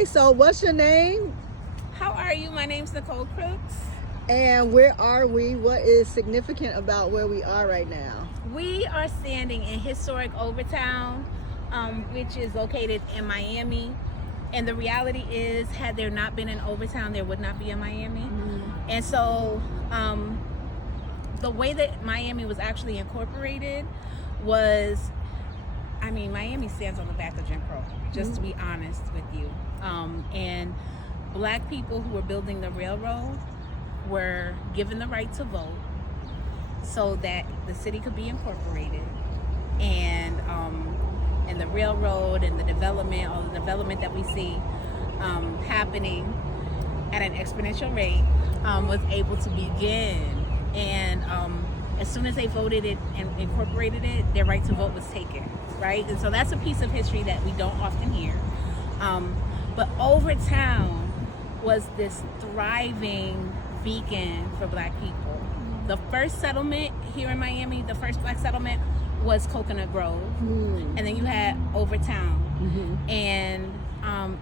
right, so what's your name? How are you? My name's Nicole Crooks. And where are we? What is significant about where we are right now? We are standing in historic Overtown, which is located in Miami. And the reality is, had there not been an Overtown, there would not be a Miami. And so the way that Miami was actually incorporated was, Miami stands on the back of Jim Crow, just to be honest with you. And black people who were building the railroad were given the right to vote so that the city could be incorporated. And the railroad and the development, all the development that we see happening at an exponential rate was able to begin. And as soon as they voted it and incorporated it, their right to vote was taken, right? And so that's a piece of history that we don't often hear. But Overtown was this thriving beacon for black people. The first settlement here in Miami, the first black settlement, was Coconut Grove. And then you had Overtown. And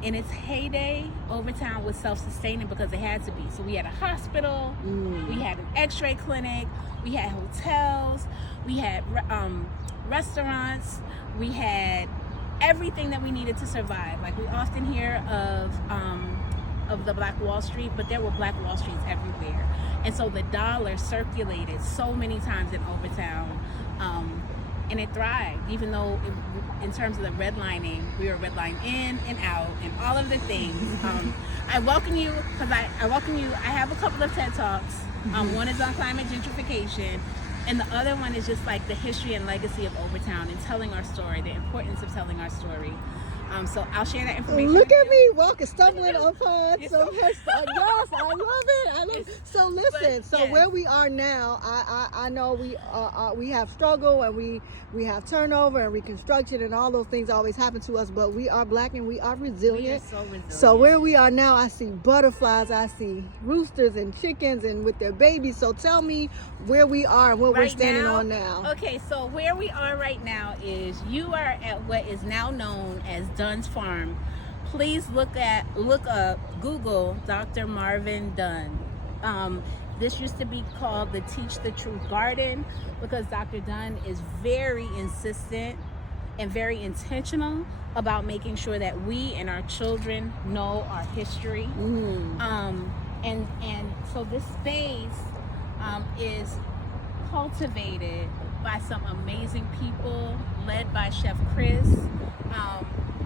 in its heyday, Overtown was self-sustaining because it had to be. So we had a hospital, we had an x-ray clinic, we had hotels, we had restaurants, we had everything that we needed to survive. Like, we often hear of the Black Wall Street, but there were Black Wall Streets everywhere. And so the dollar circulated so many times in Overtown. And it thrived, even though in terms of the redlining, we were redlined in and out and all of the things. I welcome you, because I have a couple of TED Talks. One is on climate gentrification, and the other one is just like the history and legacy of Overtown and telling our story, the importance of telling our story. So I'll share that information. Look at me stumbling upon some yes, I love it. So listen, where we are now, I know we have struggle and we have turnover and reconstruction and all those things always happen to us, but we are black and we are resilient. We are so resilient. So where we are now, I see butterflies, I see roosters and chickens and with their babies. So tell me where we are and what we're standing on now. Okay, so where we are right now is you are at what is now known as Dunn's Farm. Please look up, Google Dr. Marvin Dunn. This used to be called the Teach the Truth Garden because Dr. Dunn is very insistent and very intentional about making sure that we and our children know our history. And so this space is cultivated by some amazing people, led by Chef Chris,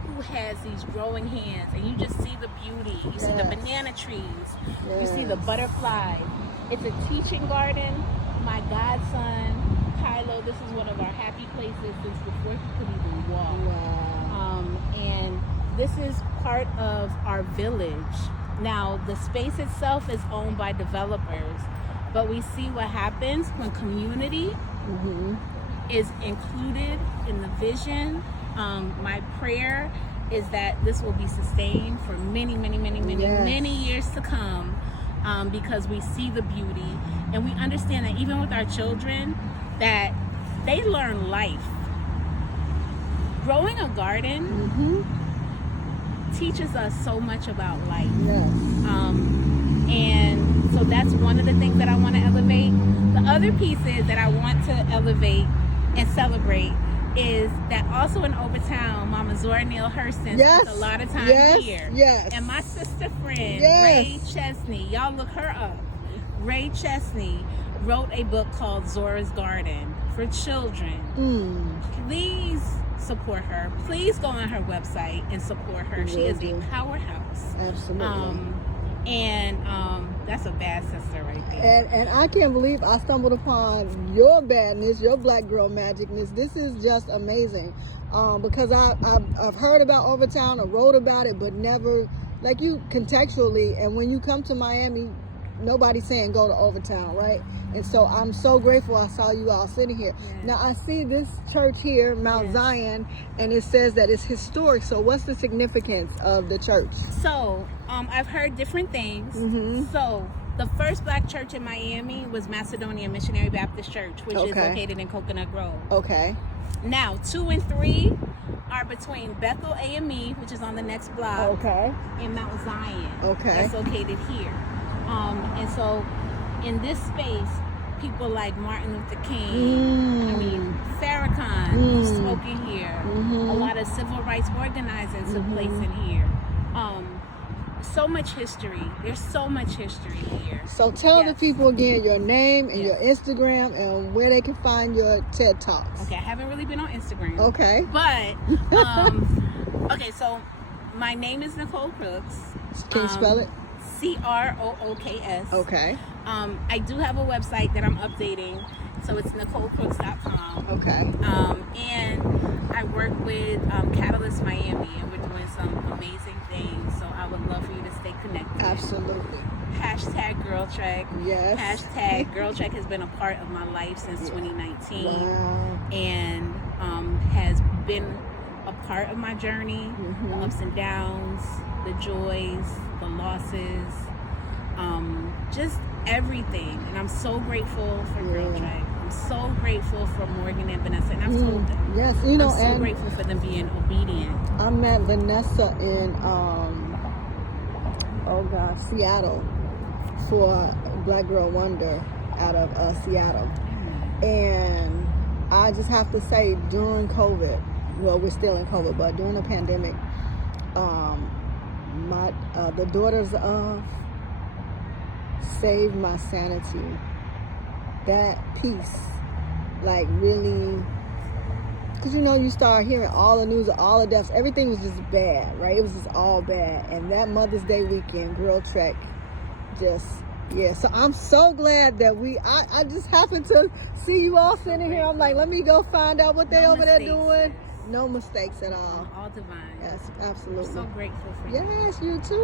who has these growing hands, and you just see the beauty. You see the banana trees, you see the butterfly. It's a teaching garden. My godson, Kylo, this is one of our happy places since before he could even walk. And this is part of our village. Now, the space itself is owned by developers, but we see what happens when community is included in the vision. My prayer is that this will be sustained for many years to come, because we see the beauty and we understand that even with our children, that they learn life. Growing a garden teaches us so much about life. And so that's one of the things that I want to elevate. The other piece is that I want to elevate and celebrate is that also in Overtown, Mama Zora Neale Hurston spent a lot of time here. And my sister friend, Ray Chesney, y'all look her up. Ray Chesney wrote a book called Zora's Garden for children. Please support her. Please go on her website and support her. She is a powerhouse. Absolutely. That's a bad sister right there. And I can't believe I stumbled upon your badness, your black girl magicness. This is just amazing. Because I've heard about Overtown, I wrote about it, but never, like you, contextually. And when you come to Miami, nobody's saying go to Overtown, right? And so I'm so grateful I saw you all sitting here. Now I see this church here, Mount Zion, and it says that it's historic. So what's the significance of the church? So I've heard different things. So the first black church in Miami was Macedonia Missionary Baptist Church, which is located in Coconut Grove. Okay. Now 2 and 3 are between Bethel AME, which is on the next block, Okay. and Mount Zion. Okay. That's located here. And so in this space, people like Martin Luther King, I mean, Farrakhan, who's spoken here. A lot of civil rights organizing took place in here. So much history. There's so much history here. So tell the people again your name and your Instagram and where they can find your TED Talks. Okay, I haven't really been on Instagram. Okay. But, okay, so my name is Nicole Crooks. Can you spell it? Crooks. Okay. I do have a website that I'm updating, so it's NicoleCrooks.com. Okay. And I work with Catalyst Miami, and we're doing some amazing things. So I would love for you to stay connected. Absolutely. Hashtag GirlTrek. Yes. Hashtag GirlTrek has been a part of my life since 2019. Wow. And has been a part of my journey, the ups and downs, the joys, the losses, just everything. And I'm so grateful for GirlTrek. I'm so grateful for Morgan and Vanessa, and I've told them. Yes, you know, I'm so and grateful for them being obedient. I met Vanessa in Seattle for Black Girl Wonder out of Seattle. And I just have to say, during COVID, well, we're still in COVID, but during the pandemic, the Daughters of saved my sanity. That piece, like, really, because, you know, you start hearing all the news of all the deaths. Everything was just bad, right? It was just all bad. And that Mother's Day weekend, GirlTrek, just, yeah. So I'm so glad that I just happened to see you all sitting here. I'm like, let me go find out what they over there doing. No mistakes at all. All divine. Yes, absolutely. I'm so grateful for you. Yes, you too.